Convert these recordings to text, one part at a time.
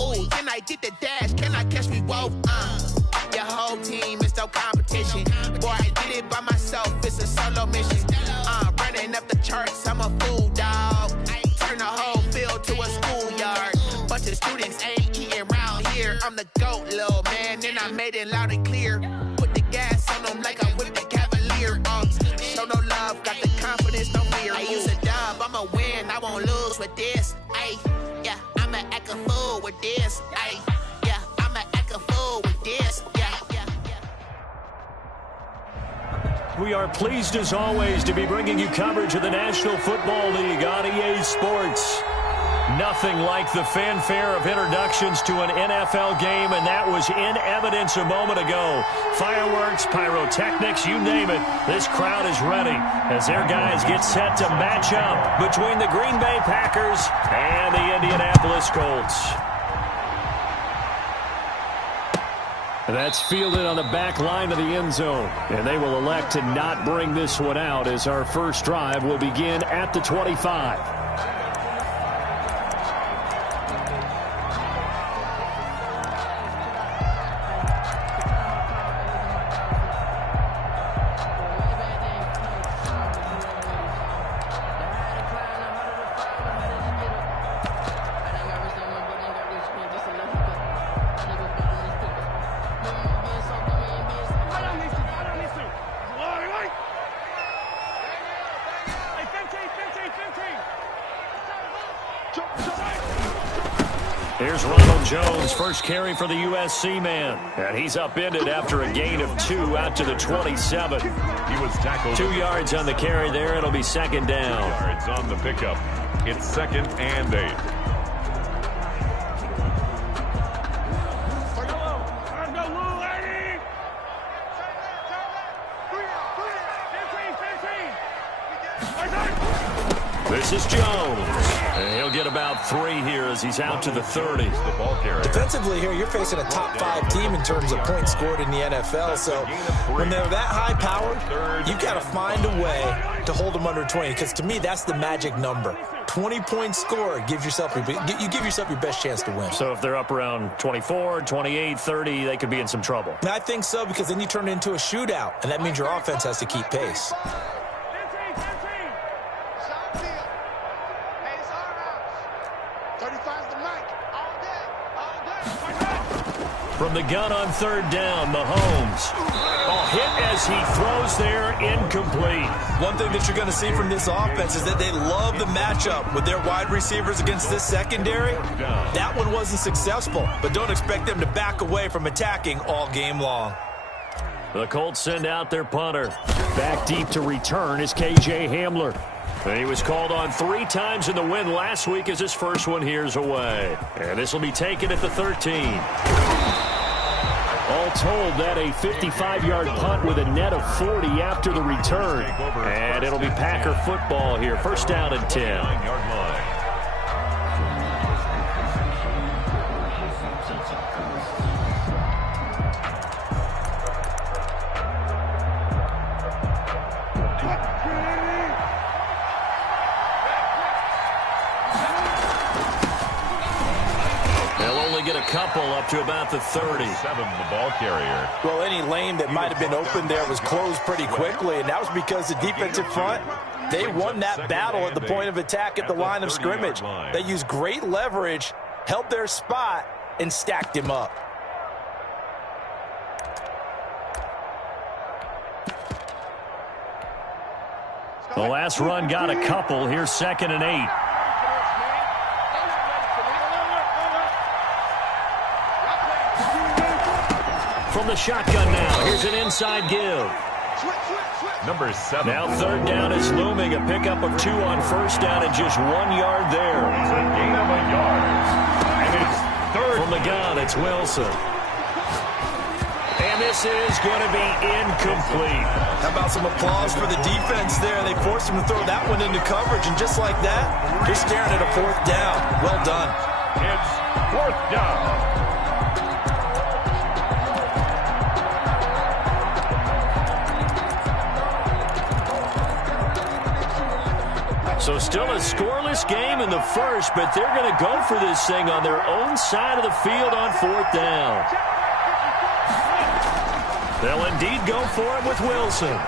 Ooh, can I get the dash? Can I catch me both? Your whole team is no competition. Boy, I did it by myself. It's a solo mission. Running up the charts, I'm a fool, dog. Turn the whole field to a schoolyard. Bunch of students ain't eating round here. I'm the GOAT, little man, and I made it loud and clear. Put the gas on them like I'm with the Cavalier. Show no love, got the confidence, no fear. I use a dub, I'ma win, I won't lose with this. Ay, yeah, I'ma act a fool with this. Ay, yeah, I'ma act a fool with this. We are pleased as always to be bringing you coverage of the National Football League on EA Sports. Nothing like the fanfare of introductions to an NFL game, and that was in evidence a moment ago. Fireworks, pyrotechnics, you name it. This crowd is ready as their guys get set to match up between the Green Bay Packers and the Indianapolis Colts. That's fielded on the back line of the end zone, and they will elect to not bring this one out as our first drive will begin at the 25. Here's Ronald Jones, first carry for the USC man. And he's upended after a gain of 2 out to the 27. He was tackled. 2 yards on the carry there. It'll be second down. 2 yards on the pickup. It's 2nd and 8. This is Jones. And he'll get about 3 here as he's out to the 30. Defensively here, you're facing a top 5 team in terms of points scored in the NFL. So when they're that high-powered, you've got to find a way to hold them under 20. Because to me, that's the magic number. 20 points scored, you give yourself your best chance to win. So if they're up around 24, 28, 30, they could be in some trouble. I think so, because then you turn it into a shootout, and that means your offense has to keep pace. From the gun on 3rd down, Mahomes. Hit as he throws there, incomplete. One thing that you're going to see from this offense is that they love the matchup with their wide receivers against this secondary. That one wasn't successful, but don't expect them to back away from attacking all game long. The Colts send out their punter. Back deep to return is K.J. Hamler. And he was called on 3 times in the win last week as his first one here's away. And this will be taken at the 13. All told, that a 55-yard punt with a net of 40 after the return. And it'll be Packer football here. First down and 10. Get a couple up to about the 30. 7, the ball carrier. Well, any lane that might have been open there was closed pretty quickly, and that was because the defensive front, they won that battle at the point of attack at the line of scrimmage. They used great leverage, held their spot, and stacked him up. The last run got a couple. Here's 2nd and 8. From the shotgun now. Here's an inside give. Number 7. Now 3rd down is looming. A pickup of 2 on 1st down and just 1 yard there. It's a gain of a yard. And it's 3rd. From the gun, it's Wilson. And this is going to be incomplete. How about some applause for the defense there? They forced him to throw that one into coverage, and just like that, you're staring at a 4th down. Well done. It's 4th down. So still a scoreless game in the first, but they're going to go for this thing on their own side of the field on 4th down. They'll indeed go for it with Wilson.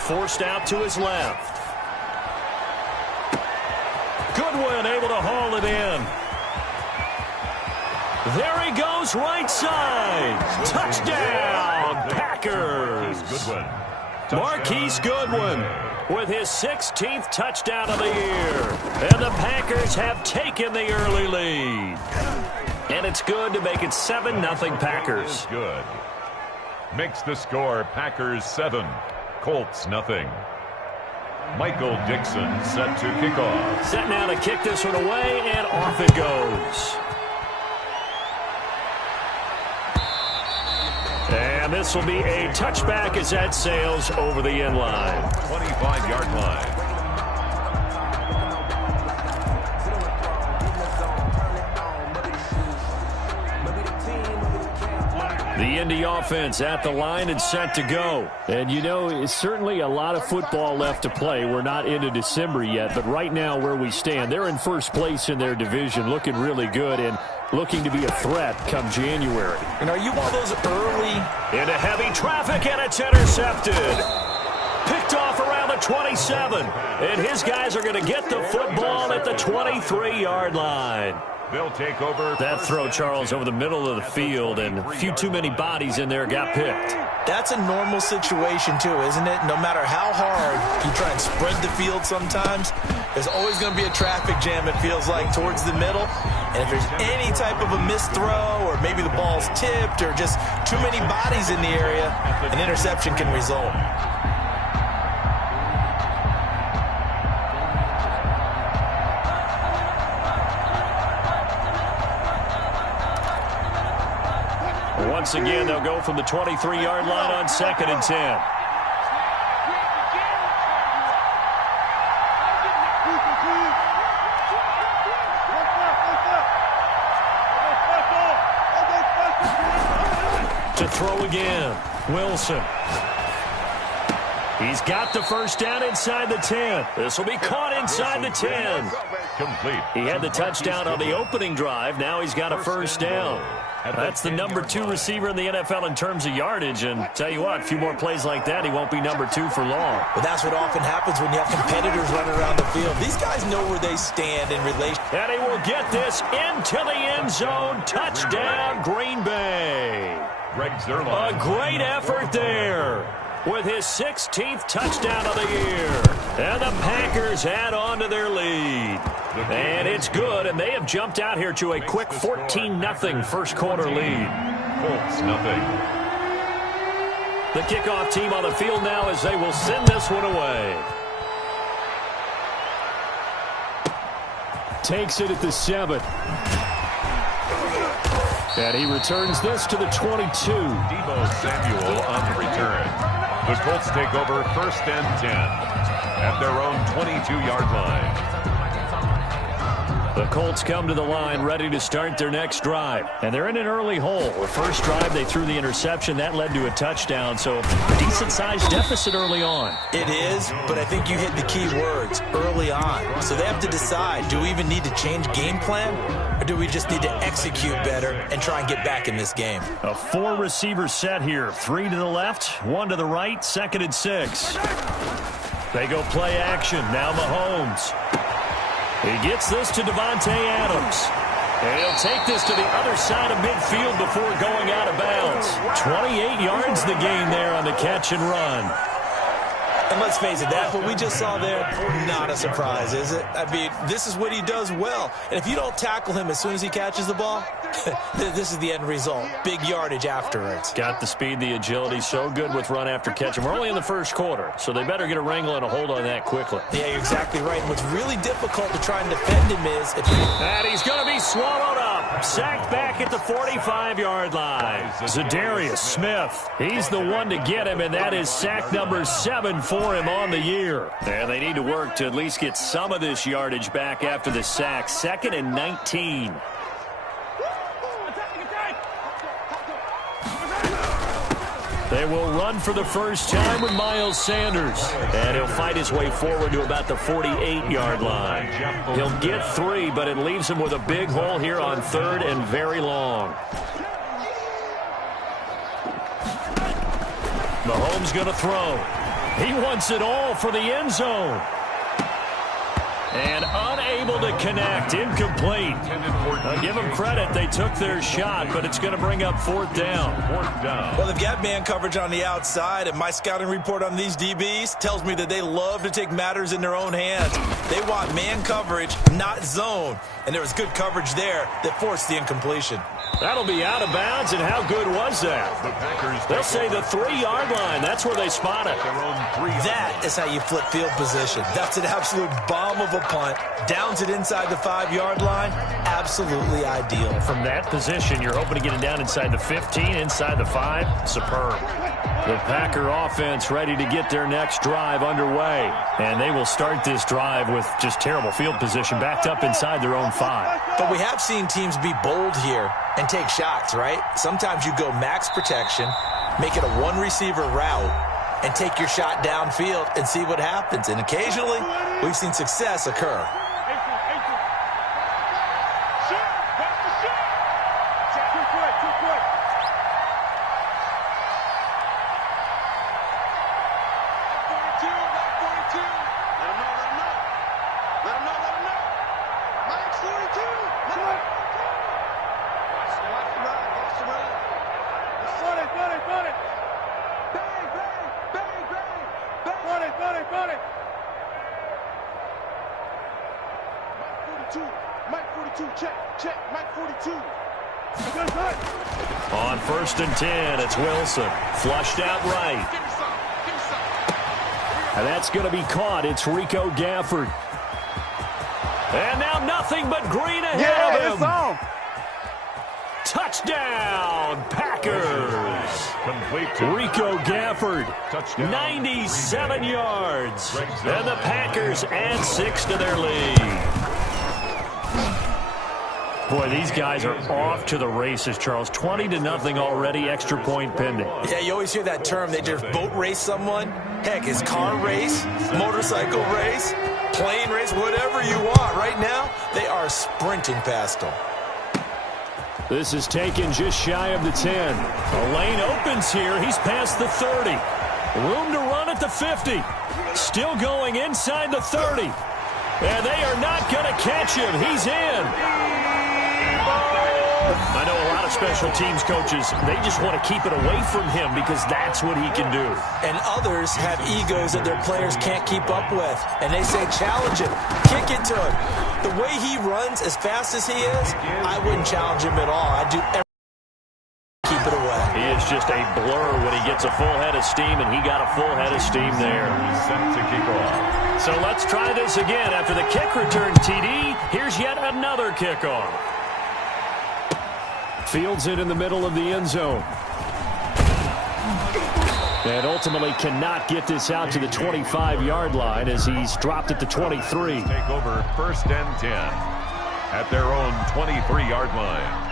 Forced out to his left. Goodwin able to haul it in. There he goes, right side. Touchdown, Packers. Goodwin. Marquise Goodwin with his 16th touchdown of the year. And the Packers have taken the early lead. And it's good to make it 7-0 Packers. Good. Makes the score Packers 7, Colts 0. Michael Dixon set to kick off. Set now to kick this one away, and off it goes. And this will be a touchback as that sails over the end line. 25-yard line. The Indy offense at the line and set to go. And, you know, it's certainly a lot of football left to play. We're not into December yet, but right now where we stand, they're in first place in their division, looking really good and looking to be a threat come January. And are you one of those early? Into heavy traffic, and it's intercepted. Picked off around the 27. And his guys are going to get the football at the 23-yard line. They'll take over. That throw, Charles, over the middle of the field, and a few too many bodies in there got picked. That's a normal situation, too, isn't it? No matter how hard you try and spread the field sometimes, there's always going to be a traffic jam, it feels like, towards the middle. And if there's any type of a missed throw, or maybe the ball's tipped, or just too many bodies in the area, an interception can result. Once again, they'll go from the 23-yard line on 2nd and 10. To throw again, Wilson. He's got the first down inside the 10. This will be caught inside the 10. Complete. He had the touchdown on the opening drive. Now he's got a first down. That's the number 2 receiver in the NFL in terms of yardage. And tell you what, a few more plays like that, he won't be number 2 for long. But that's what often happens when you have competitors running around the field. These guys know where they stand in relation. And he will get this into the end zone. Touchdown, Green Bay. Greg Zerline. A great effort there with his 16th touchdown of the year. And the Packers add on to their lead. And it's good, and they have jumped out here to a quick 14-0 first quarter lead. Colts 0. The kickoff team on the field now as they will send this one away. Takes it at the 7. And he returns this to the 22. Deebo Samuel on the return. The Colts take over 1st and 10 at their own 22-yard line. The Colts come to the line ready to start their next drive. And they're in an early hole. The first drive, they threw the interception. That led to a touchdown. So a decent-sized deficit early on. It is, but I think you hit the key words, early on. So they have to decide, do we even need to change game plan? Or do we just need to execute better and try and get back in this game? A 4-receiver set here. 3 to the left, 1 to the right, 2nd and 6. They go play action. Now Mahomes. He gets this to Devontae Adams. And he'll take this to the other side of midfield before going out of bounds. 28 yards the gain there on the catch and run. And let's face it, that what we just saw there, not a surprise, is it? I mean, this is what he does well. And if you don't tackle him as soon as he catches the ball, this is the end result. Big yardage afterwards. Got the speed, the agility, so good with run after catch. And we're only in the first quarter, so they better get a wrangle and a hold on that quickly. Yeah, you're exactly right. And what's really difficult to try and defend him is... And he's going to be swallowed up. Sacked back at the 45-yard line. Zadarius Smith. He's the one to get him, and that is sack number 7 for him on the year. And they need to work to at least get some of this yardage back after the sack. 2nd and 19. They will run for the first time with Miles Sanders. And he'll fight his way forward to about the 48-yard line. He'll get 3, but it leaves him with a big hole here on 3rd and very long. Mahomes going to throw. He wants it all for the end zone. And unable to connect. Incomplete. I'll give them credit. They took their shot, but it's going to bring up 4th down. Well, they've got man coverage on the outside, and my scouting report on these DBs tells me that they love to take matters in their own hands. They want man coverage, not zone. And there was good coverage there that forced the incompletion. That'll be out of bounds, and how good was that? They'll say the 3-yard line. That's where they spot it. That is how you flip field position. That's an absolute bomb of a punt. Downs it inside the 5-yard line. Absolutely ideal. From that position, you're hoping to get it down inside the 15, inside the 5. Superb. The Packer offense ready to get their next drive underway. And they will start this drive with just terrible field position, backed up inside their own 5. But we have seen teams be bold here and take shots, right? Sometimes you go max protection, make it a one-receiver route, and take your shot downfield and see what happens. And occasionally, we've seen success occur. On 1st and 10, it's Wilson. Flushed out right. And that's going to be caught. It's Rico Gafford. And now nothing but green ahead of him. Touchdown, Packers. Rico Gafford, 97 yards. And the Packers add 6 to their lead. Boy, these guys are off to the races, Charles. 20-0 already, extra point pending. Yeah, you always hear that term. They just boat race someone. Heck, it's car race, motorcycle race, plane race, whatever you want. Right now, they are sprinting past them. This is taken just shy of the 10. A lane opens here. He's past the 30. Room to run at the 50. Still going inside the 30. And they are not going to catch him. He's in. I know a lot of special teams coaches, they just want to keep it away from him because that's what he can do. And others have egos that their players can't keep up with. And they say, challenge him, kick it to him. The way he runs as fast as he is, I wouldn't challenge him at all. I'd do everything to keep it away. He is just a blur when he gets a full head of steam, and he got a full head of steam there. Set to kick off. So let's try this again. After the kick return TD, here's yet another kickoff. Fields it in the middle of the end zone. And ultimately cannot get this out to the 25-yard line as he's dropped at the 23. Take over 1st and 10 at their own 23-yard line.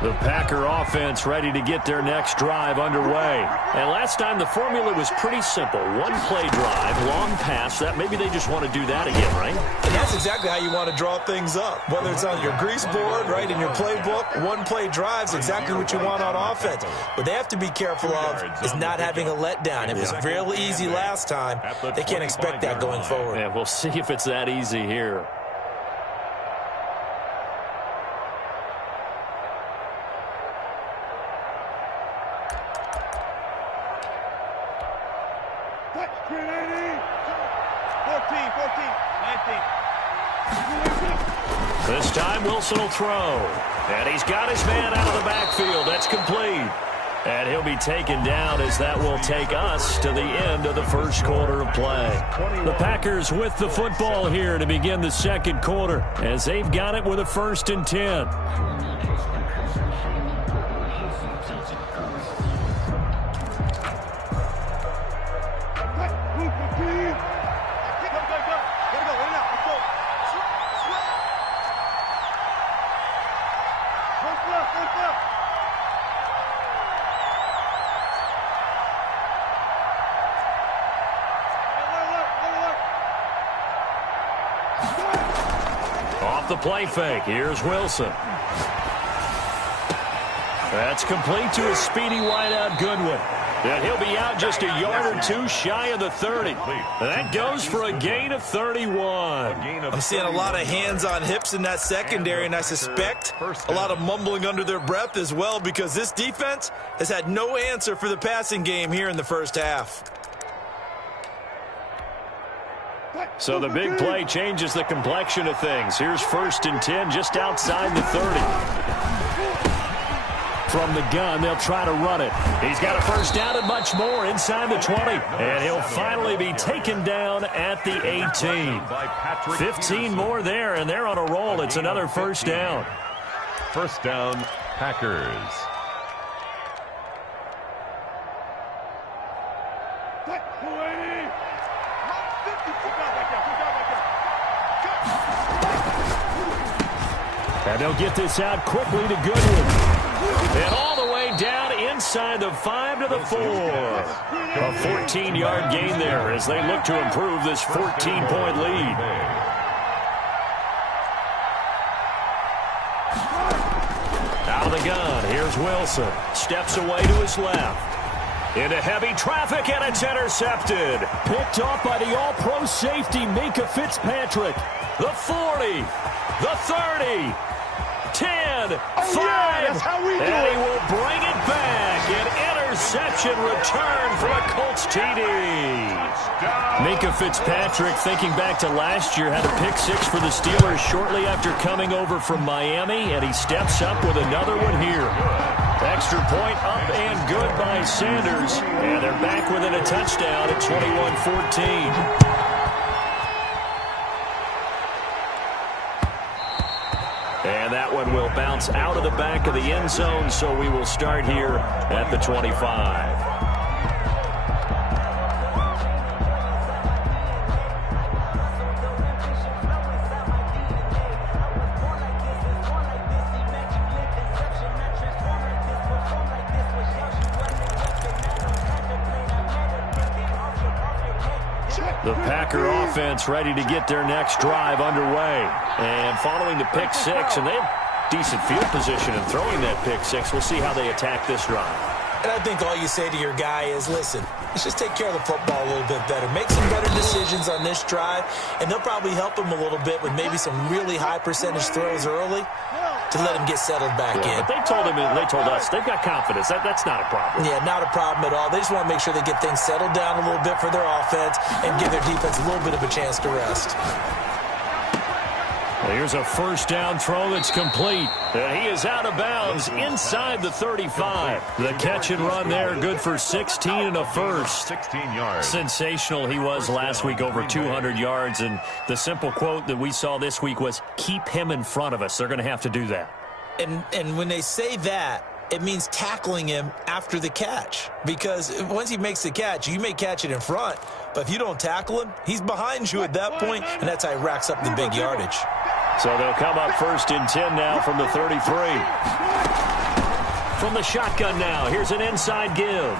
The Packer offense ready to get their next drive underway. And last time the formula was pretty simple. One-play drive, long pass. That maybe they just want to do that again, right? And that's exactly how you want to draw things up. Whether it's on your grease board, right, in your playbook, one-play drive's exactly what you want on offense. What they have to be careful of is not having a letdown. It was real easy last time. They can't expect that going forward. Yeah, we'll see if it's that easy here. This time Wilson will throw. And he's got his man out of the backfield. That's complete. And he'll be taken down as that will take us to the end of the first quarter of play. The Packers with the football here to begin the second quarter as they've got it with a 1st and 10. Off the play fake, here's Wilson. That's complete to a speedy wideout Goodwin. And he'll be out just a yard or two shy of the 30. That goes for a gain of 31. I'm seeing a lot of hands on hips in that secondary, and I suspect a lot of mumbling under their breath as well, because this defense has had no answer for the passing game here in the first half. So the big play changes the complexion of things. Here's 1st and 10 just outside the 30. From the gun, they'll try to run it. He's got a first down and much more inside the 20. And he'll finally be taken down at the 18. 15 more there, and they're on a roll. It's another first down. First down, Packers. And they'll get this out quickly to Goodwin. And all the way down inside the 5 to the 4. A 14-yard gain there as they look to improve this 14-point lead. Out of the gun, here's Wilson. Steps away to his left. Into heavy traffic, and it's intercepted. Picked off by the all-pro safety, Minkah Fitzpatrick. The 40, the 30. 10, 5, and he will bring it back. An interception return for a Colts TD. Minkah Fitzpatrick, thinking back to last year, had a pick 6 for the Steelers shortly after coming over from Miami, and he steps up with another one here. Extra point up and good by Sanders, and they're back within a touchdown at 21-14. And that one will bounce out of the back of the end zone, so we will start here at the 25. The Packer offense ready to get their next drive underway. And following the pick 6, and they have decent field position in throwing that pick 6. We'll see how they attack this drive. And I think all you say to your guy is, listen, let's just take care of the football a little bit better. Make some better decisions on this drive, and they'll probably help him a little bit with maybe some really high percentage throws early to let him get settled back in. But they told him, and they told us, they've got confidence. That's not a problem. Yeah, not a problem at all. They just want to make sure they get things settled down a little bit for their offense and give their defense a little bit of a chance to rest. Well, here's a first down throw that's complete. And he is out of bounds inside the 35. The catch and run there, good for 16 and a first. 16 yards. Sensational he was last week, over 200 yards. And the simple quote that we saw this week was, keep him in front of us. They're going to have to do that. And when they say that, it means tackling him after the catch. Because once he makes the catch, you may catch it in front. But if you don't tackle him, he's behind you at that point, and that's how he racks up the big yardage. So they'll come up 1st and 10 now from the 33. From the shotgun now, here's an inside give.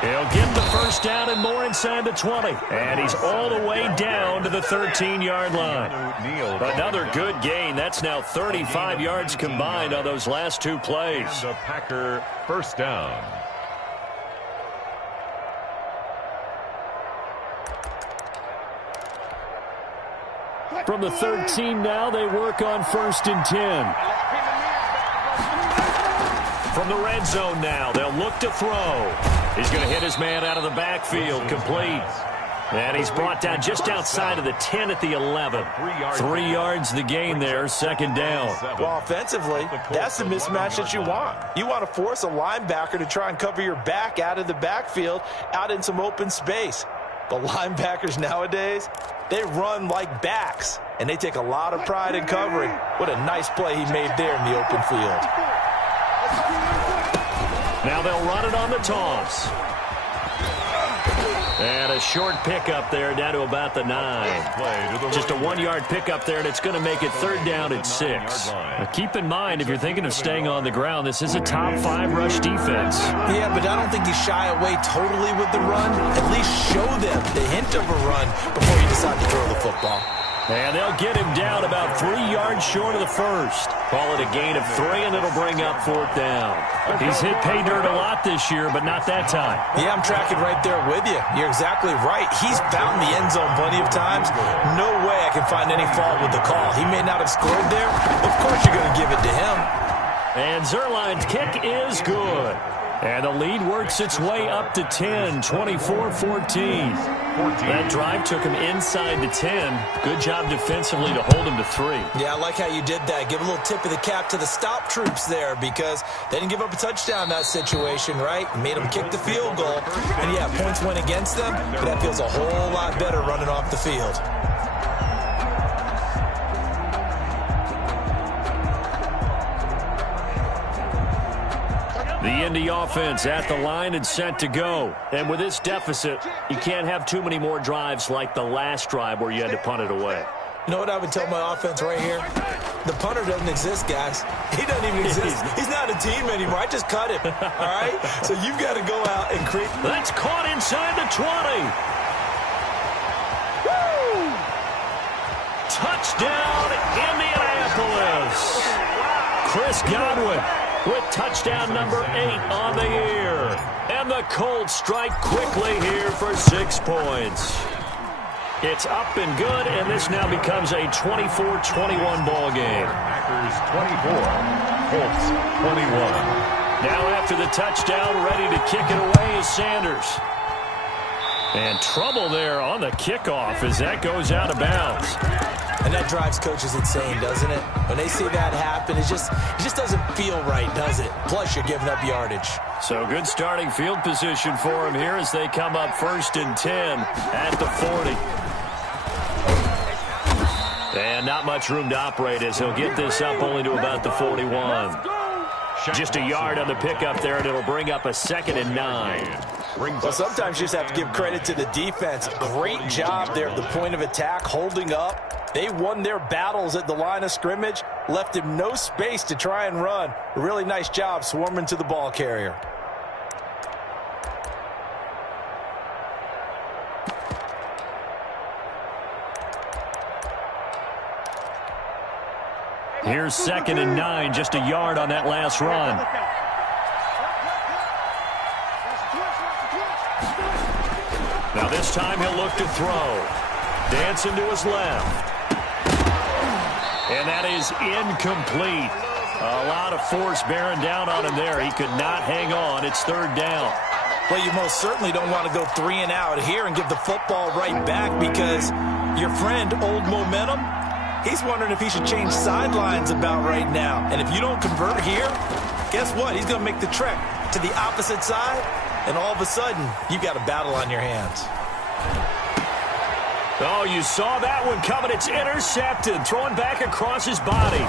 He'll get the first down and more inside the 20. And he's all the way down to the 13-yard line. Another good gain. That's now 35 yards combined on those last two plays. And the Packer first down. From the 13 now, they work on 1st and 10. From the red zone now, they'll look to throw. He's going to hit his man out of the backfield, complete. And he's brought down just outside of the 10 at the 11. 3 yards the gain there, 2nd down. Well, offensively, that's the mismatch that you want. You want to force a linebacker to try and cover your back out of the backfield, out in some open space. The linebackers nowadays, they run like backs, and they take a lot of pride in covering. What a nice play he made there in the open field. Now they'll run it on the toss. And a short pickup there down to about the 9. Just a 1-yard pickup there, and it's going to make it 3rd down and 6. Now keep in mind, if you're thinking of staying on the ground, this is a top 5 rush defense. Yeah, but I don't think you shy away totally with the run. At least show them the hint of a run before you decide to throw the football. And they'll get him down about 3 yards short of the first. Call it a gain of 3, and it'll bring up 4th down. He's hit pay dirt a lot this year, but not that time. Yeah, I'm tracking right there with you. You're exactly right. He's found the end zone plenty of times. No way I can find any fault with the call. He may not have scored there. Of course you're going to give it to him. And Zuerlein's kick is good. And the lead works its way up to 10, 24-14. That drive took him inside the 10. Good job defensively to hold him to 3. Yeah, I like how you did that. Give a little tip of the cap to the stop troops there because they didn't give up a touchdown in that situation, right? Made them kick the field goal. And, yeah, points went against them, but that feels a whole lot better running off the field. The Indy offense at the line and set to go. And with this deficit, you can't have too many more drives like the last drive where you had to punt it away. You know what I would tell my offense right here? The punter doesn't exist, guys. He doesn't even exist. He's not a team anymore. I just cut him, all right? So you've got to go out and create. That's caught inside the 20. Woo! Touchdown, Indianapolis. Chris Godwin with touchdown number 8 on the year. And the Colts strike quickly here for 6 points. It's up and good, and this now becomes a 24-21 ball game. Packers 24, Colts 21. Now after the touchdown, ready to kick it away is Sanders. And trouble there on the kickoff as that goes out of bounds. And that drives coaches insane, doesn't it? When they see that happen, it just doesn't feel right, does it? Plus, you're giving up yardage. So good starting field position for him here as they come up 1st and 10 at the 40. And not much room to operate as he'll get this up only to about the 41. Just a yard on the pickup there, and it'll bring up a 2nd and 9. Well, sometimes you just have to give credit to the defense. Great job there at the point of attack, holding up. They won their battles at the line of scrimmage, left him no space to try and run. A really nice job swarming to the ball carrier. Here's 2nd and 9, just a yard on that last run. Now this time he'll look to throw. Dancing to his left. And that is incomplete. A lot of force bearing down on him there. He could not hang on. It's 3rd down. Well, you most certainly don't want to go 3 and out here and give the football right back because your friend, Old Momentum, he's wondering if he should change sidelines about right now. And if you don't convert here, guess what? He's going to make the trek to the opposite side, and all of a sudden, you've got a battle on your hands. Oh, you saw that one coming. It's intercepted. Throwing back across his body.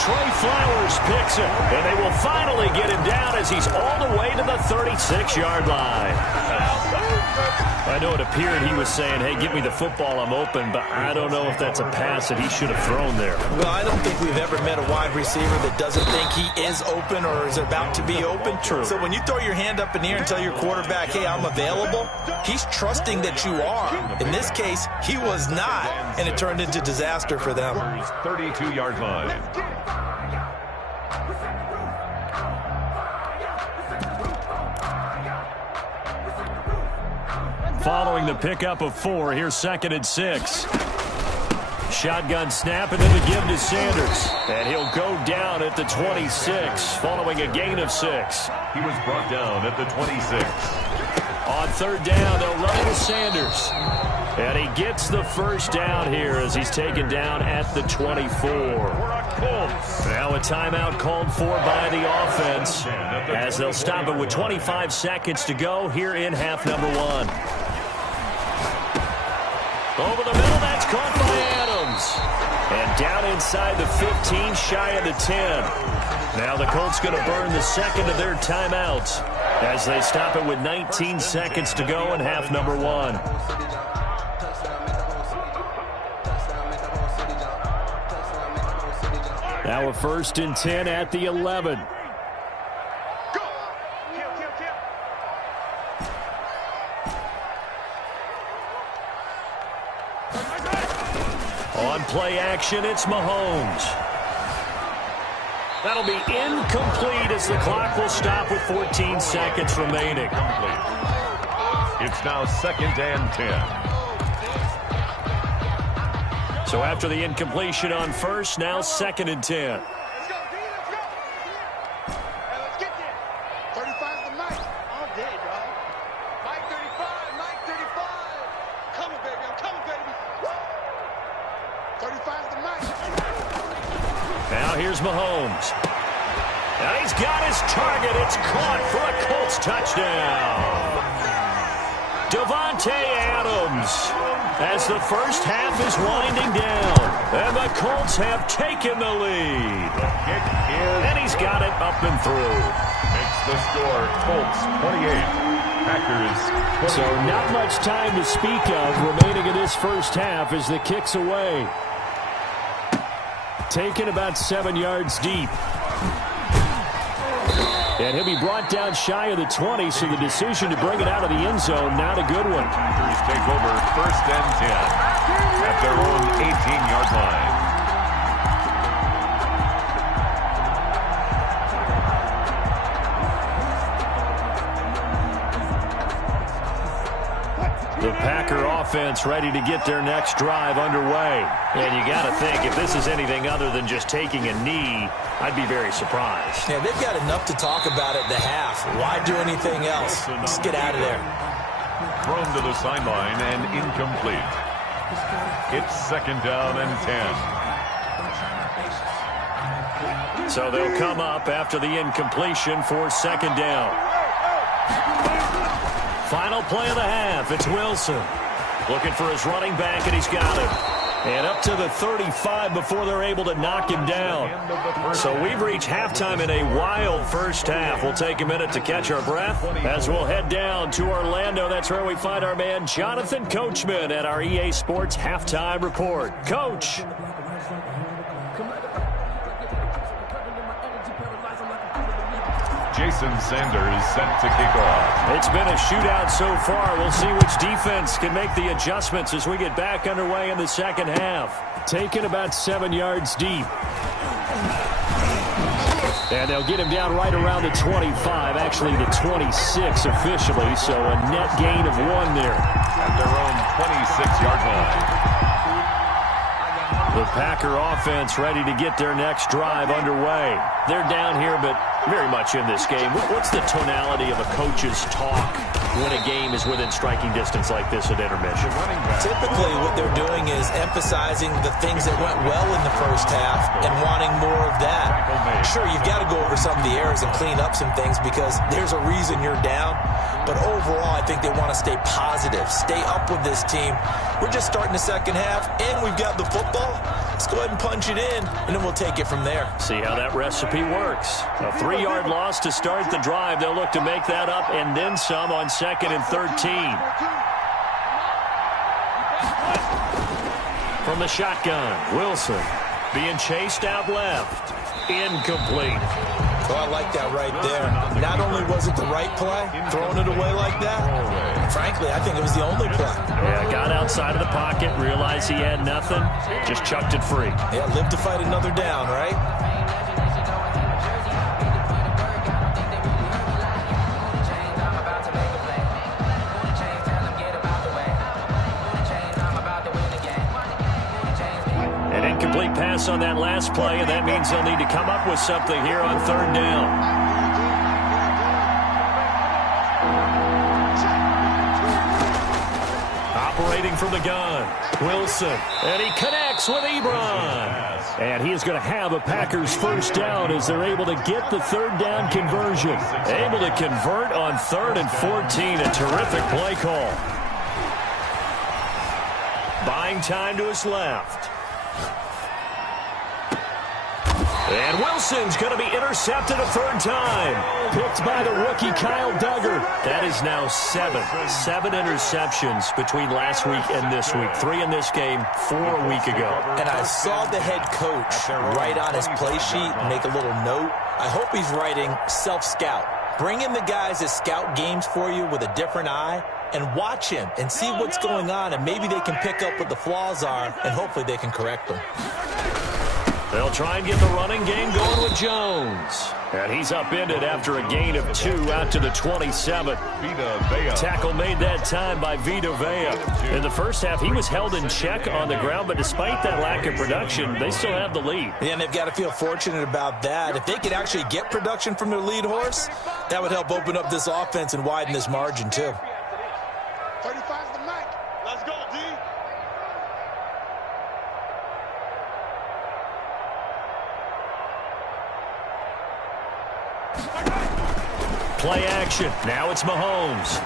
Trey Flowers picks it, and they will finally get him down as he's all the way to the 36-yard line. I know it appeared he was saying, hey, give me the football, I'm open, but I don't know if that's a pass that he should have thrown there. Well, I don't think we've ever met a wide receiver that doesn't think he is open or is about to be open. True. So when you throw your hand up in the air and tell your quarterback, hey, I'm available, he's trusting that you are. In this case, he was not, and it turned into disaster for them. 32-yard line. Following the pickup of 4, here's 2nd and 6. Shotgun snap and then the give to Sanders. And he'll go down at the 26 following a gain of 6. He was brought down at the 26. On 3rd down, they'll run to Sanders. And he gets the 1st down here as he's taken down at the 24. Now a timeout called for by the offense as they'll stop it with 25 seconds to go here in half number 1. Over the middle, that's caught by Adams. And down inside the 15, shy of the 10. Now the Colts going to burn the 2nd of their timeouts as they stop it with 19 seconds to go in half number 1. Now a 1st and 10 at the 11. On play action, it's Mahomes. That'll be incomplete as the clock will stop with 14 seconds remaining. It's now 2nd and 10. So after the incompletion on first, now 2nd and 10. Now here's Mahomes. And he's got his target. It's caught for a Colts touchdown. Davante Adams as the first half is winding down. And the Colts have taken the lead. And he's got it up and through. Makes the score Colts 28. Packers 28. So not much time to speak of remaining in this first half as the kick's away. Taken about 7 yards deep. And he'll be brought down shy of the 20, so the decision to bring it out of the end zone, not a good one. Packers take over 1st and 10 at their own 18-yard line. The Packer offense ready to get their next drive underway. And you got to think, if this is anything other than just taking a knee, I'd be very surprised. Yeah, they've got enough to talk about at the half. Why do anything else? Just get out of there. Thrown to the sideline and incomplete. It's 2nd down and 10. So they'll come up after the incompletion for 2nd down. Final play of the half. It's Wilson. Looking for his running back, and he's got it. And up to the 35 before they're able to knock him down. So we've reached halftime in a wild first half. We'll take a minute to catch our breath as we'll head down to Orlando. That's where we find our man Jonathan Coachman at our EA Sports Halftime Report. Coach. Jason Sanders set to kick off. It's been a shootout so far. We'll see which defense can make the adjustments as we get back underway in the second half. Taken about 7 yards deep. And they'll get him down right around the 25, actually the 26 officially, so a net gain of 1 there. At their own 26-yard line. The Packer offense ready to get their next drive underway. They're down here, but very much in this game. What's the tonality of a coach's talk when a game is within striking distance like this at intermission? Typically, what they're doing is emphasizing the things that went well in the first half and wanting more of that. Sure, you've got to go over some of the errors and clean up some things because there's a reason you're down. But overall, I think they want to stay positive, stay up with this team. We're just starting the second half, and we've got the football. Let's go ahead and punch it in, and then we'll take it from there. See how that recipe works. A 3-yard loss to start the drive. They'll look to make that up and then some on 2nd and 13. From the shotgun, Wilson being chased out left. Incomplete. Oh, I like that right there. Not only was it the right play, throwing it away like that, frankly, I think it was the only play. Yeah, got outside of the pocket, realized he had nothing, just chucked it free. Yeah, live to fight another down, right? Incomplete pass on that last play, and that means they'll need to come up with something here on 3rd down. Operating from the gun, Wilson, and he connects with Ebron. And he is going to have a Packers first down as they're able to get the 3rd down conversion. Able to convert on 3rd and 14, a terrific play call. Buying time to his left. And Wilson's going to be intercepted a 3rd time. Picked by the rookie Kyle Duggar. That is now 7 interceptions between last week and this week. 3 in this game, 4 a week ago. And I saw the head coach write on his play sheet, make a little note. I hope he's writing self-scout. Bring in the guys that scout games for you with a different eye and watch him and see what's going on, and maybe they can pick up what the flaws are, and hopefully they can correct them. They'll try and get the running game going with Jones. And he's upended after a gain of 2 out to the 27. Tackle made that time by Vita Vea. In the first half, he was held in check on the ground, but despite that lack of production, they still have the lead. Yeah, and they've got to feel fortunate about that. If they could actually get production from their lead horse, that would help open up this offense and widen this margin, too. 35's the mic. Let's go, D. Play action. Now it's Mahomes.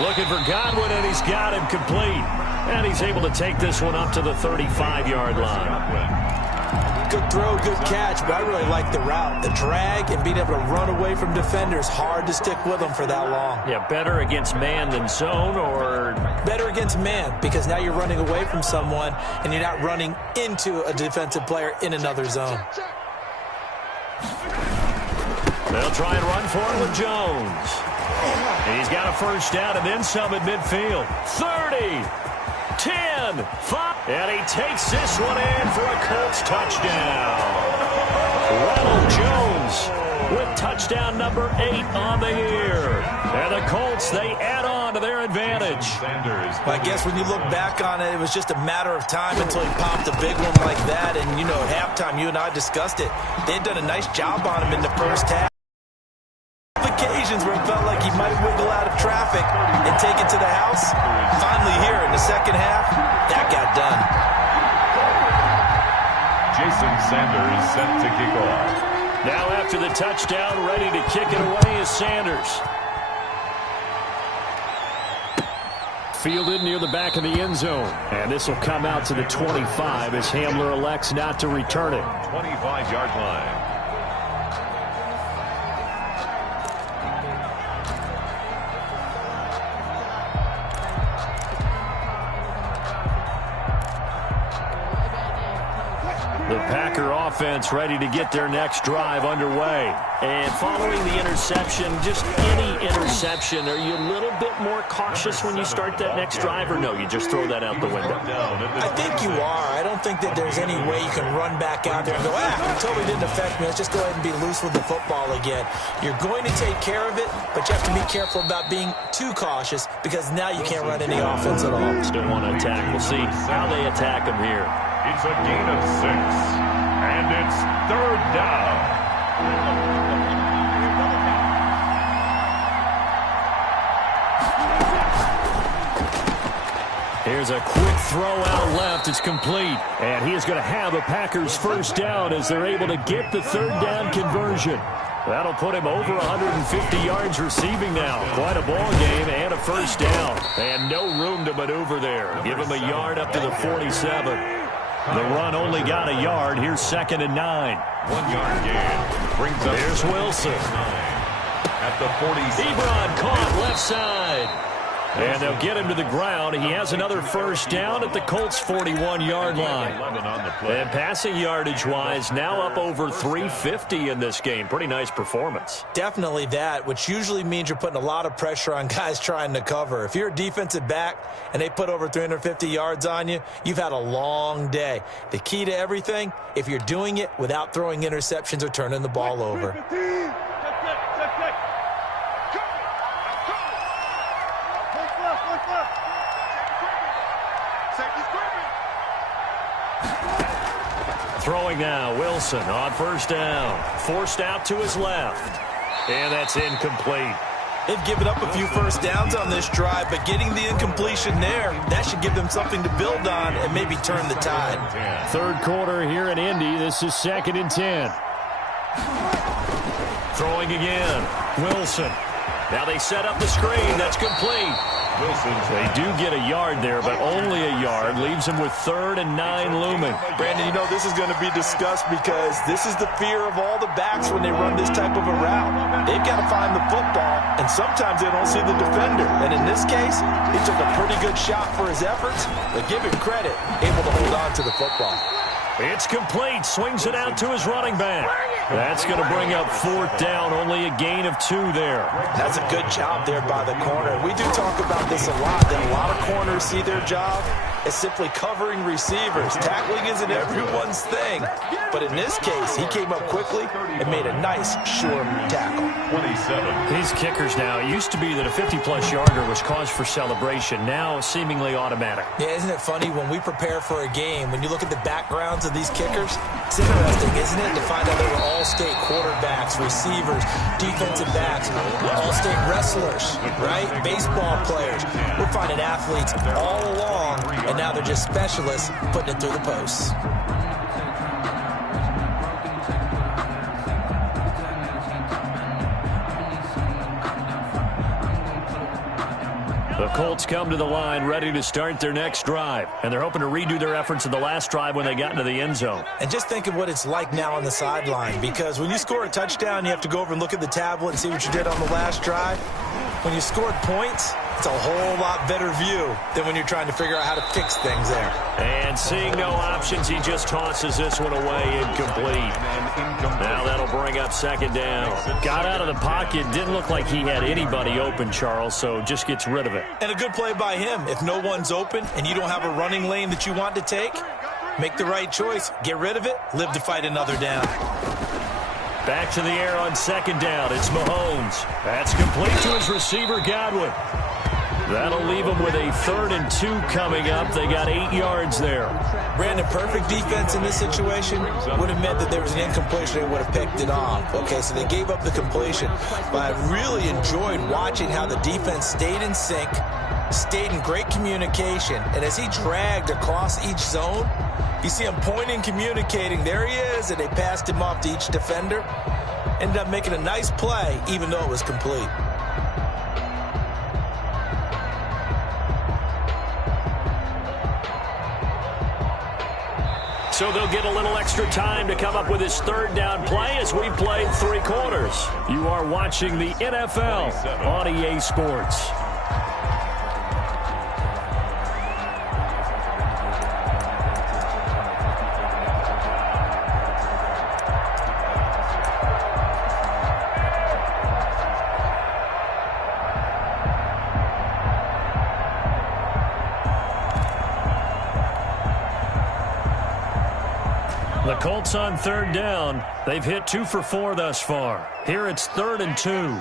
Looking for Godwin, and he's got him complete. And he's able to take this one up to the 35-yard line. Good throw, good catch, but I really like the route. The drag and being able to run away from defenders, hard to stick with them for that long. Yeah, better against man than zone, or better against man, because now you're running away from someone and you're not running into a defensive player in another zone. They'll try and run for it with Jones. He's got a first down and then some at midfield. 30, 10, 5. And he takes this one in for a Colts touchdown. Ronald Jones with touchdown number 8 on the year. And the Colts, they add on to their advantage. Well, I guess when you look back on it, it was just a matter of time until he popped a big one like that. And, you know, at halftime, you and I discussed it. They had done a nice job on him in the first half. Occasions where it felt like he might wiggle out of traffic and take it to the house. Finally here in the second half, that got done. Jason Sanders set to kick off. Now after the touchdown, ready to kick it away is Sanders. Fielded near the back of the end zone. And this will come out to the 25 as Hamler elects not to return it. 25-yard line. The Packer offense ready to get their next drive underway. And following the interception, just any interception, are you a little bit more cautious when you start that next drive, or no, you just throw that out the window? I think you are. I don't think that there's any way you can run back out there and go, it totally didn't affect me. Let's just go ahead and be loose with the football again. You're going to take care of it, but you have to be careful about being too cautious, because now you can't run any offense at all. Still want to attack. We'll see how they attack him here. It's a gain of 6, and it's 3rd down. Here's a quick throw out left. It's complete. And he is going to have a Packers first down as they're able to get the 3rd down conversion. That'll put him over 150 yards receiving now. Quite a ball game and a first down. And no room to maneuver there. Give him a yard up to the 47. The run only got a yard. Here's 2nd and 9. 1-yard gain. Brings up. There's Wilson. At the 46. Ebron caught left side. And they'll get him to the ground. He has another first down at the Colts' 41-yard line. And passing yardage-wise, now up over 350 in this game. Pretty nice performance. Definitely that, which usually means you're putting a lot of pressure on guys trying to cover. If you're a defensive back and they put over 350 yards on you, you've had a long day. The key to everything, if you're doing it without throwing interceptions or turning the ball over. Throwing now, Wilson on first down. Forced out to his left. And that's incomplete. They've given up a few first downs on this drive, but getting the incompletion there, that should give them something to build on and maybe turn the tide. 3rd quarter here in Indy. This is 2nd and 10. Throwing again. Wilson. Now they set up the screen. That's complete. They do get a yard there, but only a yard. Leaves them with 3rd and 9 looming. Brandon, you know this is going to be discussed because this is the fear of all the backs when they run this type of a route. They've got to find the football, and sometimes they don't see the defender. And in this case, he took a pretty good shot for his efforts, but give him credit, able to hold on to the football. It's complete. Swings it out to his running back. That's going to bring up 4th down. Only a gain of 2 there. That's a good job there by the corner. We do talk about this a lot, that a lot of corners see their job as simply covering receivers. Tackling isn't everyone's thing. But in this case, he came up quickly and made a nice, sure tackle. 27. These kickers now, it used to be that a 50-plus yarder was cause for celebration. Now, seemingly automatic. Yeah, isn't it funny when we prepare for a game, when you look at the backgrounds of these kickers, it's interesting, isn't it, to find out they were all-state quarterbacks, receivers, defensive backs, all-state wrestlers, right? Baseball players. We're finding athletes all along, and now they're just specialists putting it through the posts. The Colts come to the line ready to start their next drive, and they're hoping to redo their efforts in the last drive when they got into the end zone. And just think of what it's like now on the sideline, because when you score a touchdown, you have to go over and look at the tablet and see what you did on the last drive. When you scored points, it's a whole lot better view than when you're trying to figure out how to fix things there. And seeing no options, he just tosses this one away, incomplete. Now that'll bring up 2nd down. Got out of the pocket, didn't look like he had anybody open, Charles, so just gets rid of it. And a good play by him. If no one's open and you don't have a running lane that you want to take, make the right choice. Get rid of it, live to fight another down. Back to the air on 2nd down. It's Mahomes. That's complete to his receiver, Godwin. That'll leave them with a 3rd and 2 coming up. They got 8 yards there. Brandon, perfect defense in this situation would have meant that there was an incompletion. They would have picked it off. Okay, so they gave up the completion. But I really enjoyed watching how the defense stayed in sync, stayed in great communication. And as he dragged across each zone, you see him pointing, communicating. There he is, and they passed him off to each defender. Ended up making a nice play, even though it was complete. So they'll get a little extra time to come up with his 3rd down play as we played 3 quarters. You are watching the NFL on EA Sports. The Colts on 3rd down. They've hit 2 for 4 thus far. Here it's 3rd and 2.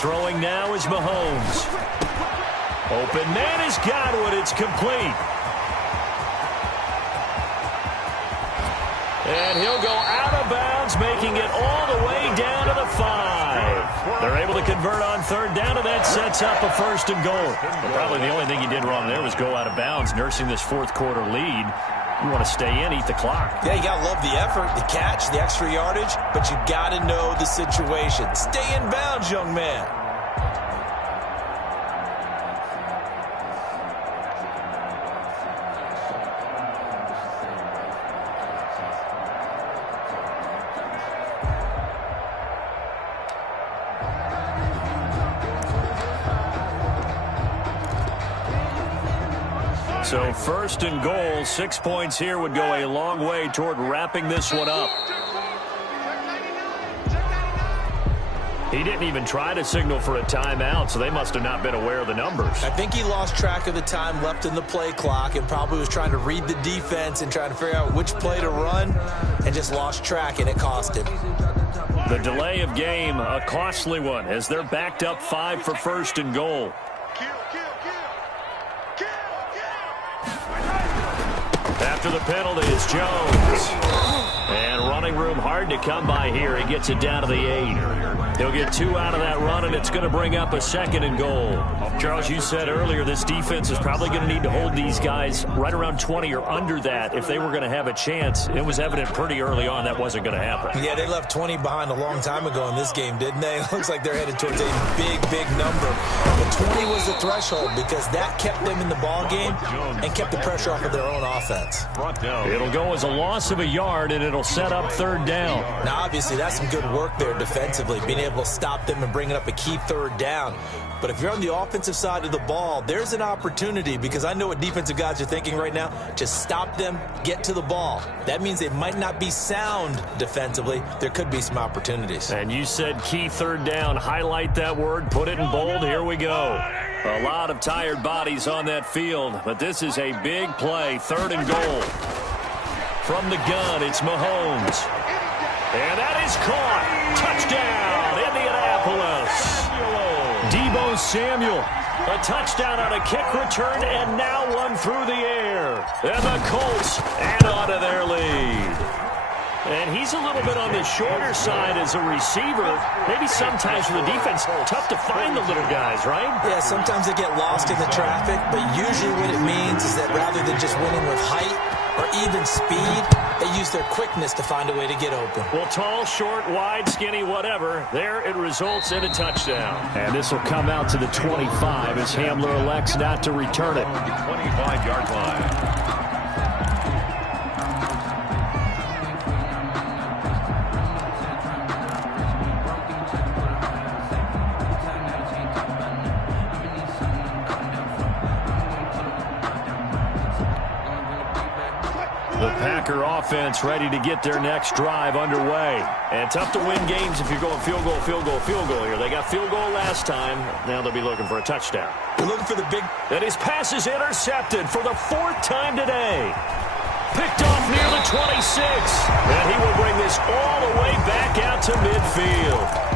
Throwing now is Mahomes. Open man is Godwin. It's complete. And he'll go out of bounds, making it all the way down to the 5. They're able to convert on 3rd down, and that sets up a 1st and goal. But probably the only thing he did wrong there was go out of bounds, nursing this 4th quarter lead. You want to stay in, eat the clock. Yeah, you got to love the effort, the catch, the extra yardage, but you got to know the situation. Stay in bounds, young man. So 1st and goal, 6 points here would go a long way toward wrapping this one up. He didn't even try to signal for a timeout, so they must have not been aware of the numbers. I think he lost track of the time left in the play clock and probably was trying to read the defense and trying to figure out which play to run and just lost track, and it cost him. The delay of game, a costly one, as they're backed up 5 for 1st and goal. After the penalty is Jones. And running room hard to come by here. He gets it down to the 8. He'll get 2 out of that run, and it's going to bring up a 2nd and goal. Charles, you said earlier this defense is probably going to need to hold these guys right around 20 or under that if they were going to have a chance. It was evident pretty early on that wasn't going to happen. Yeah, they left 20 behind a long time ago in this game, didn't they? It looks like they're headed towards a big, big number. But 20 was the threshold because that kept them in the ball game and kept the pressure off of their own offense. It'll go as a loss of a yard, and it'll set up third down. Now, obviously, that's some good work there defensively, being able to stop them and bringing up a key third down. But if you're on the offensive side of the ball, there's an opportunity, because I know what defensive guys are thinking right now. Just stop them, get to the ball. That means they might not be sound defensively. There could be some opportunities. And you said key third down. Highlight that word, put it in bold. Here we go. A lot of tired bodies on that field, but this is a big play, 3rd and goal. From the gun, it's Mahomes. And that is caught. Touchdown, Indianapolis. Deebo Samuel, a touchdown on a kick return, and now one through the air. And the Colts add on to their lead. And he's a little bit on the shorter side as a receiver. Maybe sometimes for the defense, tough to find the little guys, right? Yeah, sometimes they get lost in the traffic, but usually what it means is that rather than just winning with height or even speed, they use their quickness to find a way to get open. Well, tall, short, wide, skinny, whatever, there it results in a touchdown. And this will come out to the 25 as Hamler elects not to return it. 25-yard line. The Packer offense ready to get their next drive underway. And tough to win games if you're going field goal, field goal, field goal here. They got field goal last time. Now they'll be looking for a touchdown. They're looking for the big... And his pass is intercepted for the 4th time today. Picked off near the 26. And he will bring this all the way back out to midfield.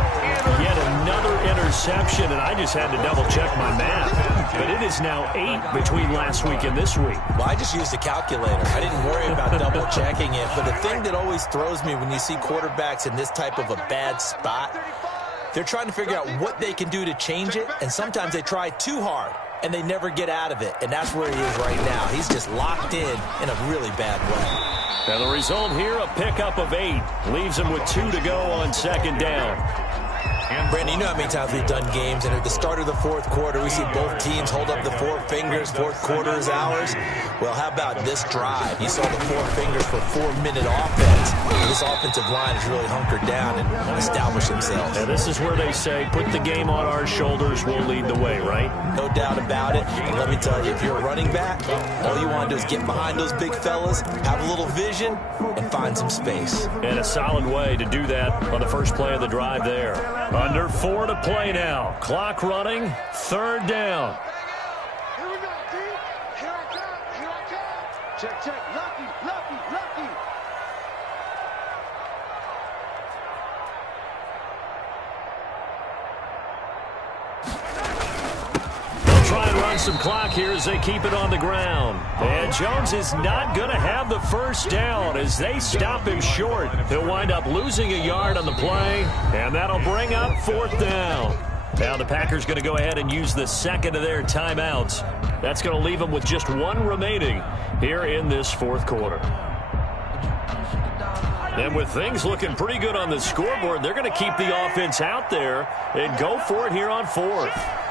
Yet another interception, and I just had to double-check my math. But it is now 8 between last week and this week. Well, I just used a calculator. I didn't worry about double-checking it. But the thing that always throws me when you see quarterbacks in this type of a bad spot, they're trying to figure out what they can do to change it, and sometimes they try too hard, and they never get out of it. And that's where he is right now. He's just locked in a really bad way. And the result here, a pickup of 8. Leaves him with 2 to go on 2nd down. Brandon, you know how many times we've done games, and at the start of the 4th quarter, we see both teams hold up the 4 fingers, 4th quarter is ours. Well, how about this drive? You saw the 4 fingers for 4-minute offense. This offensive line has really hunkered down and established themselves. And this is where they say, put the game on our shoulders, we'll lead the way, right? No doubt about it. And let me tell you, if you're a running back, all you want to do is get behind those big fellas, have a little vision, and find some space. And a solid way to do that on the first play of the drive there. Under 4 to play now. Clock running. 3rd down. Here we go, D. Here I come. Here I come. Check, check. Lucky, lucky, lucky. They'll try and run some clock here as they keep it on the ground. And Jones is not going to have the first down as they stop him short. He'll wind up losing a yard on the play, and that'll bring up 4th down. Now the Packers going to go ahead and use the 2nd of their timeouts. That's going to leave them with just 1 remaining here in this 4th quarter. And with things looking pretty good on the scoreboard, they're going to keep the offense out there and go for it here on 4th.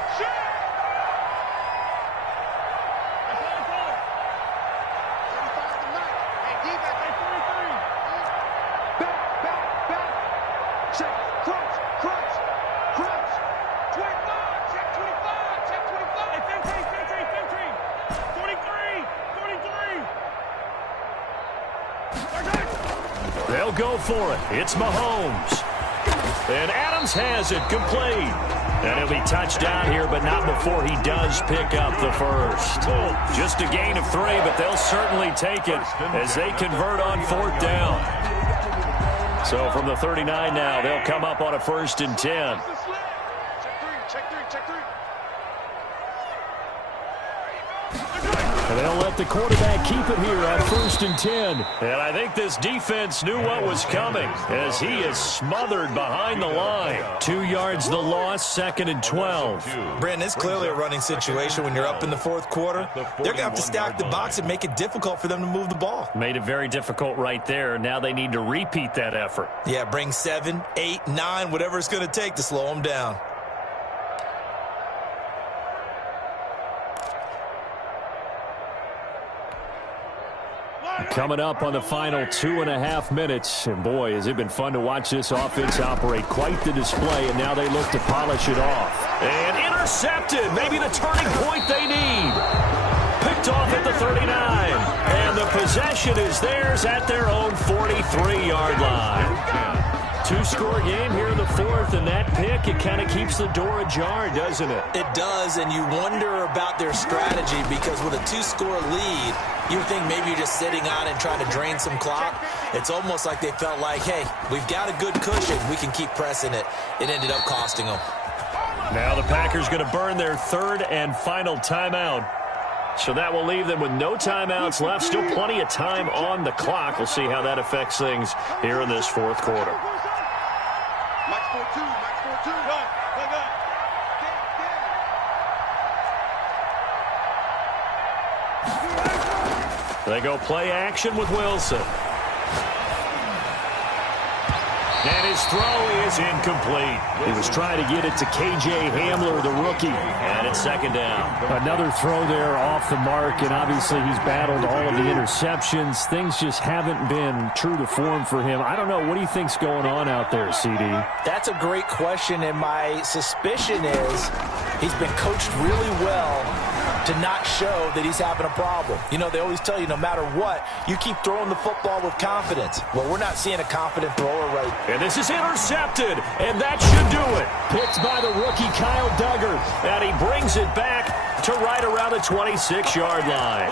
They'll go for it. It's Mahomes. And Adams has it complete. And he'll be touched down here, but not before he does pick up the first. Just a gain of 3, but they'll certainly take it as they convert on 4th down. So from the 39 now, they'll come up on a 1st and 10. And they'll let the quarterback keep it here on 1st and 10. And I think this defense knew what was coming as he is smothered behind the line. 2 yards the loss, 2nd and 12. Brandon, it's clearly a running situation when you're up in the 4th quarter. They're going to have to stack the box and make it difficult for them to move the ball. Made it very difficult right there. Now they need to repeat that effort. Yeah, bring 7, 8, 9, whatever it's going to take to slow them down. Coming up on the final 2.5 minutes. And boy, has it been fun to watch this offense operate. Quite the display, and now they look to polish it off. And intercepted. Maybe the turning point they need. Picked off at the 39. And the possession is theirs at their own 43-yard line. Two-score game here in the fourth, and that pick, it kind of keeps the door ajar, doesn't it? It does, and you wonder about their strategy because with a two-score lead, you would think maybe you're just sitting on and trying to drain some clock. It's almost like they felt like, hey, we've got a good cushion. We can keep pressing it. It ended up costing them. Now the Packers going to burn their third and final timeout. So that will leave them with no timeouts left. Still plenty of time on the clock. We'll see how that affects things here in this fourth quarter. They go play action with Wilson. And his throw is incomplete. He was trying to get it to K.J. Hamler, the rookie. And it's second down. Another throw there off the mark, and obviously he's battled all of the interceptions. Things just haven't been true to form for him. I don't know. What do you think's going on out there, CD? That's a great question, and my suspicion is he's been coached really well to not show that he's having a problem. You know, they always tell you no matter what, you keep throwing the football with confidence. Well, we're not seeing a confident thrower right now. And this is intercepted, and that should do it. Picked by the rookie Kyle Duggar, and he brings it back to right around the 26-yard line.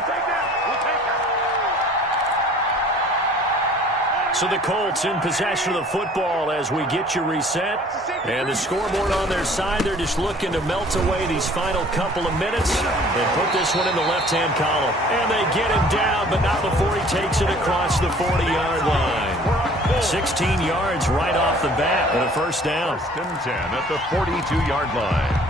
So the Colts in possession of the football as we get you reset. And the scoreboard on their side, they're just looking to melt away these final couple of minutes and put this one in the left-hand column. And they get him down, but not before he takes it across the 40-yard line. 16 yards right off the bat and a first down. First and 10 at the 42-yard line.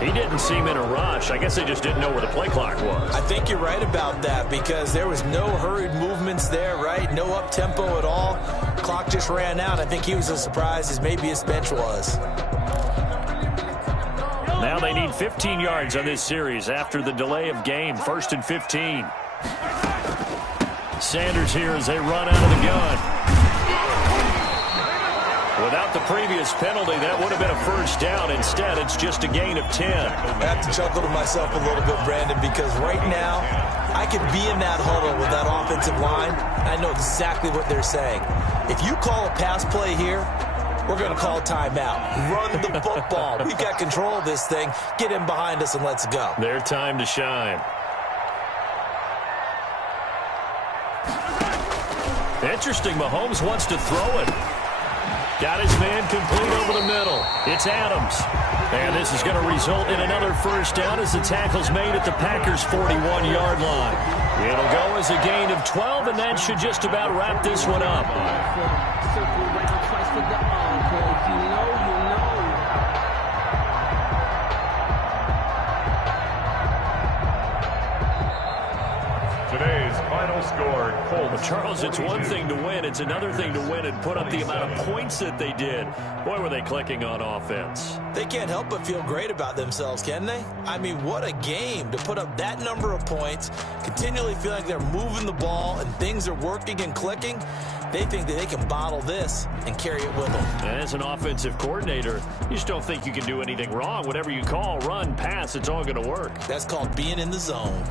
He didn't seem in a rush. I guess they just didn't know where the play clock was. I think you're right about that because there was no hurried movements there, right? No up-tempo at all. Clock just ran out. I think he was as surprised as maybe his bench was. Now they need 15 yards on this series after the delay of game. First and 15. Sanders here as they run out of the gun. Without the previous penalty, that would have been a first down. Instead, it's just a gain of 10. I have to chuckle to myself a little bit, Brandon, because right now, I could be in that huddle with that offensive line. I know exactly what they're saying. If you call a pass play here, we're going to call timeout. Run the football. We've got control of this thing. Get in behind us and let's go. Their time to shine. Interesting. Mahomes wants to throw it. Got his man complete over the middle. It's Adams. And this is going to result in another first down as the tackle's made at the Packers' 41-yard line. It'll go as a gain of 12, and that should just about wrap this one up. Today's final score, Colts. Well, Charles, it's one thing to win. It's another thing to win and put up the amount of points that they did. Boy, were they clicking on offense. They can't help but feel great about themselves, can they? I mean, what a game to put up that number of points, continually feel like they're moving the ball and things are working and clicking. They think that they can bottle this and carry it with them. And as an offensive coordinator, you just don't think you can do anything wrong. Whatever you call, run, pass, it's all going to work. That's called being in the zone.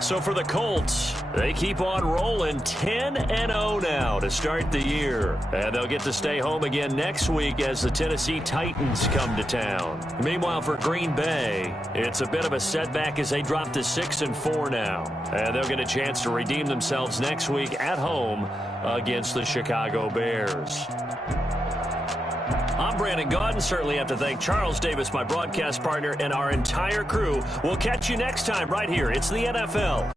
So for the Colts, they keep on rolling 10-0 now to start the year. And they'll get to stay home again next week as the Tennessee Titans come to town. Meanwhile, for Green Bay, it's a bit of a setback as they drop to 6-4 now. And they'll get a chance to redeem themselves next week at home against the Chicago Bears. I'm Brandon Gaudin. Certainly have to thank Charles Davis, my broadcast partner, and our entire crew. We'll catch you next time right here. It's the NFL.